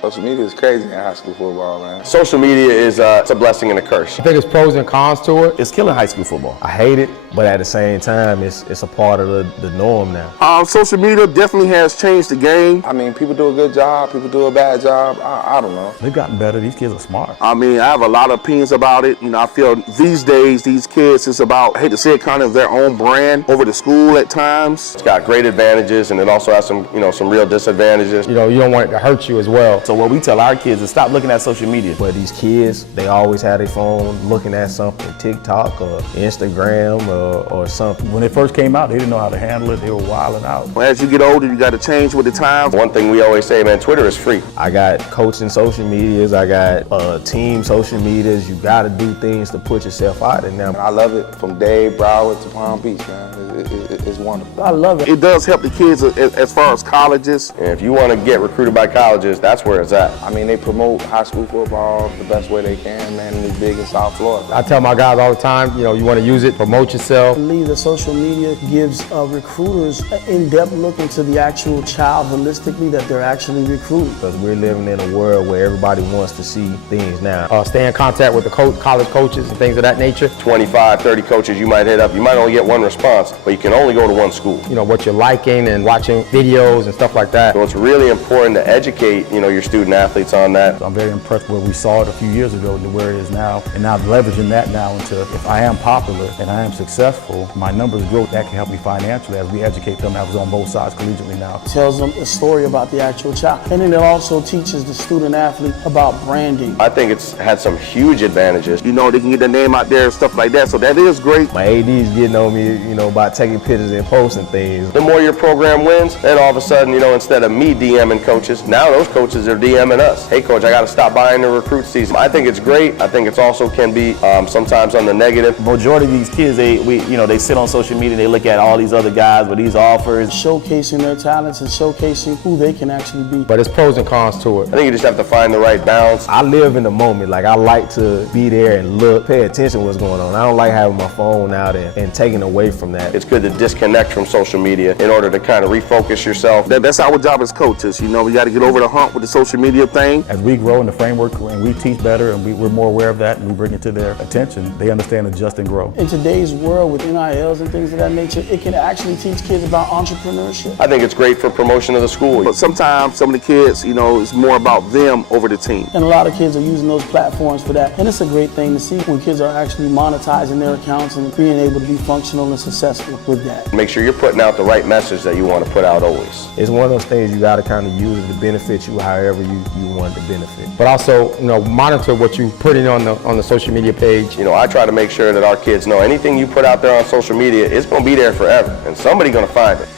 Social media is crazy in high school football, man. Social media is it's a blessing and a curse. I think there's pros and cons to it. It's killing high school football. I hate it, but at the same time, it's a part of the norm now. Social media definitely has changed the game. I mean, people do a good job, people do a bad job. I don't know. They've gotten better. These kids are smart. I mean, I have a lot of opinions about it. You know, I feel these days, these kids, it's about, I hate to say it, kind of their own brand over the school at times. It's got great advantages, and it also has some, some real disadvantages. You don't want it to hurt you as well. So what we tell our kids is stop looking at social media. But these kids, they always have their phone looking at something, TikTok or Instagram or something. When they first came out, they didn't know how to handle it. They were wilding out. Well, as you get older, you got to change with the times. One thing we always say, man, Twitter is free. I got coaching social medias, I got team social medias. You got to do things to put yourself out there now. I love it from Dade, Broward to Palm Beach, man. It's wonderful. I love it. It does help the kids as far as colleges. And if you want to get recruited by colleges, that's where it's at. I mean, they promote high school football the best way they can, man, and it's big in South Florida. I tell my guys all the time, you want to use it, promote yourself. I believe that social media gives recruiters an in-depth look into the actual child holistically that they're actually recruiting. Because we're living in a world where everybody wants to see things now. Stay in contact with the college coaches and things of that nature. 25, 30 coaches you might hit up. You might only get one response, but you can only go to one school. What you're liking and watching videos and stuff like that. So it's really important to educate, your student athletes on that. I'm very impressed where we saw it a few years ago to where it is now, and now leveraging that now into if I am popular and I am successful, my numbers grow, that can help me financially as we educate them. I was on both sides collegiately now. It tells them a story about the actual child. And then it also teaches the student athlete about branding. I think it's had some huge advantages. They can get their name out there and stuff like that, so that is great. My AD's getting on me, about taking pictures and posting things. The more your program wins, then all of a sudden, instead of me DMing coaches, now those coaches are DMing us. Hey coach, I got to stop by in the recruit season. I think it's great. I think it's also can be sometimes on the negative. Majority of these kids, they sit on social media, they look at all these other guys with these offers. Showcasing their talents and showcasing who they can actually be. But there's pros and cons to it. I think you just have to find the right balance. I live in the moment. Like I like to be there and look, pay attention to what's going on. I don't like having my phone out and taking away from that. It's good to disconnect from social media in order to kind of refocus yourself. That's our job as coaches. We got to get over the hump with the social media thing. As we grow in the framework and we teach better and we're more aware of that and we bring it to their attention, they understand adjust and grow. In today's world with NILs and things of that nature, it can actually teach kids about entrepreneurship. I think it's great for promotion of the school. But sometimes some of the kids, it's more about them over the team. And a lot of kids are using those platforms for that. And it's a great thing to see when kids are actually monetizing their accounts and being able to be functional and successful with that. Make sure you're putting out the right message that you want to put out always. It's one of those things you got to kind of use it to benefit you however you want it to benefit. But also, monitor what you put in on the social media page. I try to make sure that our kids know anything you put out there on social media is going to be there forever, and somebody's going to find it.